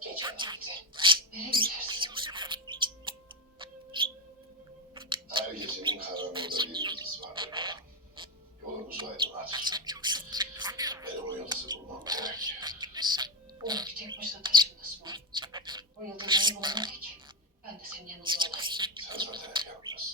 Gecem geldi. Nereye gidersin? Her gecenin karanlığında bir yıldız vardır. Yolumuz aydınlatır. Benim o yıldızı bulmam gerek. Oğlum tek başına taşındasın oğlum. O yıldızı bulmam gerek. Ben de senin yanında olayım. Sen zaten hep yalnızsın.